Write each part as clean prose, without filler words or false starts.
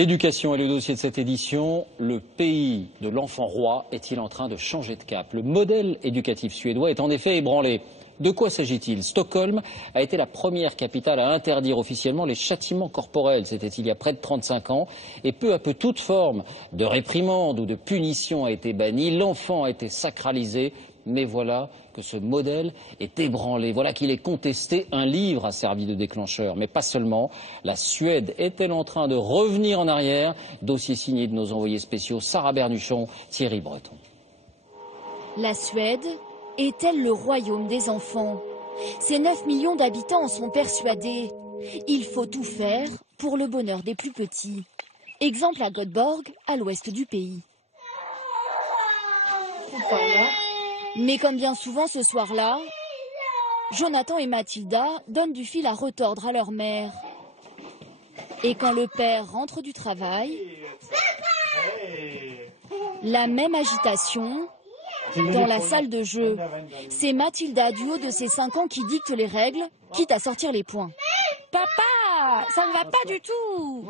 L'éducation est le dossier de cette édition. Le pays de l'enfant roi est-il en train de changer de cap? Le modèle éducatif suédois est en effet ébranlé. De quoi s'agit-il? Stockholm a été la première capitale à interdire officiellement les châtiments corporels. C'était il y a près de 35 ans. Et peu à peu, toute forme de réprimande ou de punition a été bannie. L'enfant a été sacralisé. Mais voilà que ce modèle est ébranlé. Voilà qu'il est contesté. Un livre a servi de déclencheur. Mais pas seulement. La Suède est-elle en train de revenir en arrière? Dossier signé de nos envoyés spéciaux Sarah Bernuchon, Thierry Breton. La Suède est-elle le royaume des enfants? Ces 9 millions d'habitants en sont persuadés. Il faut tout faire pour le bonheur des plus petits. Exemple à Göteborg, à l'ouest du pays. Mais comme bien souvent ce soir-là, Jonathan et Mathilda donnent du fil à retordre à leur mère. Et quand le père rentre du travail, la même agitation dans la salle de jeu. C'est Mathilda, du haut de ses 5 ans, qui dicte les règles, quitte à sortir les points. Papa, ça ne va pas du tout.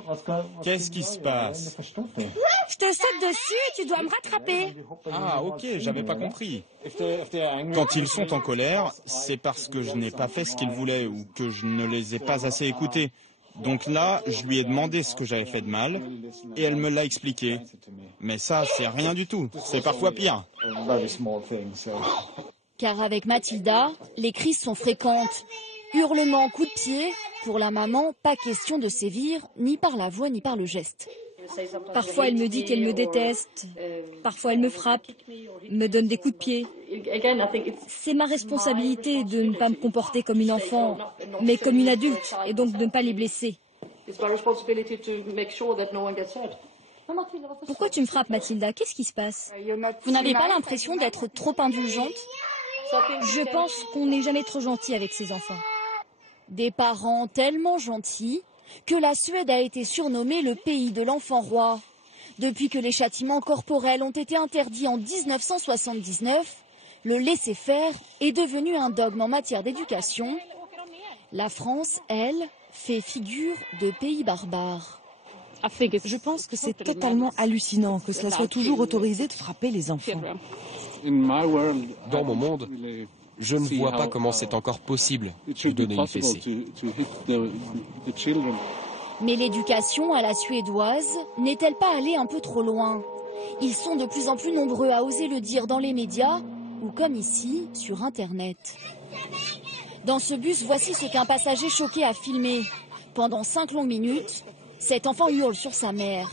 Qu'est-ce qui se passe? Je te saute dessus et tu dois me rattraper. Ah, ok, j'avais pas compris. Quand ils sont en colère, c'est parce que je n'ai pas fait ce qu'ils voulaient ou que je ne les ai pas assez écoutés. Donc là, je lui ai demandé ce que j'avais fait de mal et elle me l'a expliqué. Mais ça, c'est rien du tout. C'est parfois pire. Car avec Mathilda, les crises sont fréquentes. Hurlements, coups de pied. Pour la maman, pas question de sévir, ni par la voix, ni par le geste. Parfois, elle me dit qu'elle me déteste. Parfois, elle me frappe, me donne des coups de pied. C'est ma responsabilité de ne pas me comporter comme une enfant, mais comme une adulte, et donc de ne pas les blesser. Pourquoi tu me frappes, Mathilda? Qu'est-ce qui se passe? Vous n'avez pas l'impression d'être trop indulgente? Je pense qu'on n'est jamais trop gentil avec ses enfants. Des parents tellement gentils que la Suède a été surnommée le pays de l'enfant roi. Depuis que les châtiments corporels ont été interdits en 1979, le laisser-faire est devenu un dogme en matière d'éducation. La France, elle, fait figure de pays barbare. Je pense que c'est totalement hallucinant que cela soit toujours autorisé de frapper les enfants. Dans mon monde, je ne vois pas comment c'est encore possible de donner une fessée. Mais l'éducation à la suédoise n'est-elle pas allée un peu trop loin? Ils sont de plus en plus nombreux à oser le dire dans les médias ou comme ici, sur Internet. Dans ce bus, voici ce qu'un passager choqué a filmé. Pendant 5 longues minutes, cet enfant hurle sur sa mère.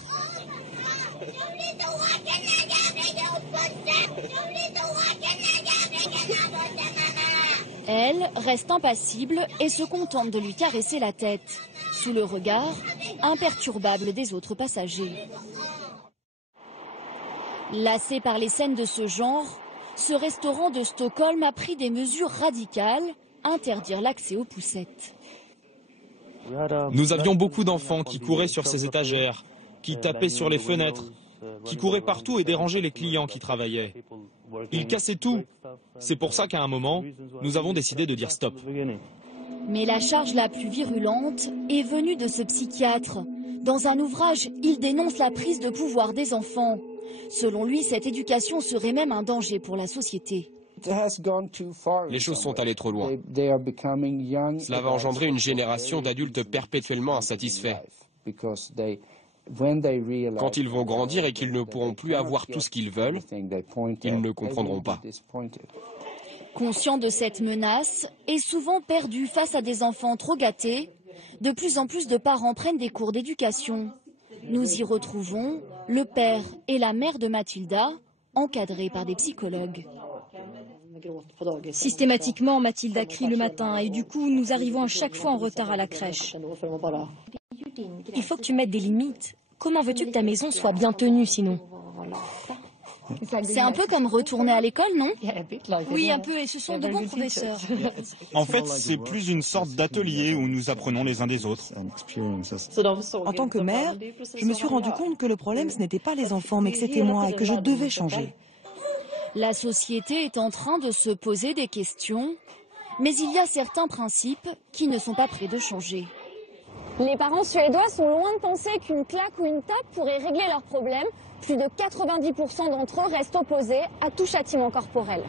Elle reste impassible et se contente de lui caresser la tête, sous le regard imperturbable des autres passagers. Lassé par les scènes de ce genre, ce restaurant de Stockholm a pris des mesures radicales, interdire l'accès aux poussettes. Nous avions beaucoup d'enfants qui couraient sur ces étagères, qui tapaient sur les fenêtres, qui couraient partout et dérangeaient les clients qui travaillaient. Ils cassaient tout. C'est pour ça qu'à un moment, nous avons décidé de dire stop. Mais la charge la plus virulente est venue de ce psychiatre. Dans un ouvrage, il dénonce la prise de pouvoir des enfants. Selon lui, cette éducation serait même un danger pour la société. Les choses sont allées trop loin. Cela va engendrer une génération d'adultes perpétuellement insatisfaits. Quand ils vont grandir et qu'ils ne pourront plus avoir tout ce qu'ils veulent, ils ne comprendront pas. Conscient de cette menace et souvent perdu face à des enfants trop gâtés, de plus en plus de parents prennent des cours d'éducation. Nous y retrouvons le père et la mère de Mathilda, encadrés par des psychologues. Systématiquement, Mathilda crie le matin et du coup, nous arrivons à chaque fois en retard à la crèche. Il faut que tu mettes des limites. Comment veux-tu que ta maison soit bien tenue sinon? C'est un peu comme retourner à l'école, non? Oui, un peu, et ce sont de bons professeurs. En fait, c'est plus une sorte d'atelier où nous apprenons les uns des autres. En tant que mère, je me suis rendu compte que le problème, ce n'était pas les enfants, mais que c'était moi et que je devais changer. La société est en train de se poser des questions, mais il y a certains principes qui ne sont pas prêts de changer. Les parents suédois sont loin de penser qu'une claque ou une tape pourrait régler leurs problèmes. Plus de 90% d'entre eux restent opposés à tout châtiment corporel.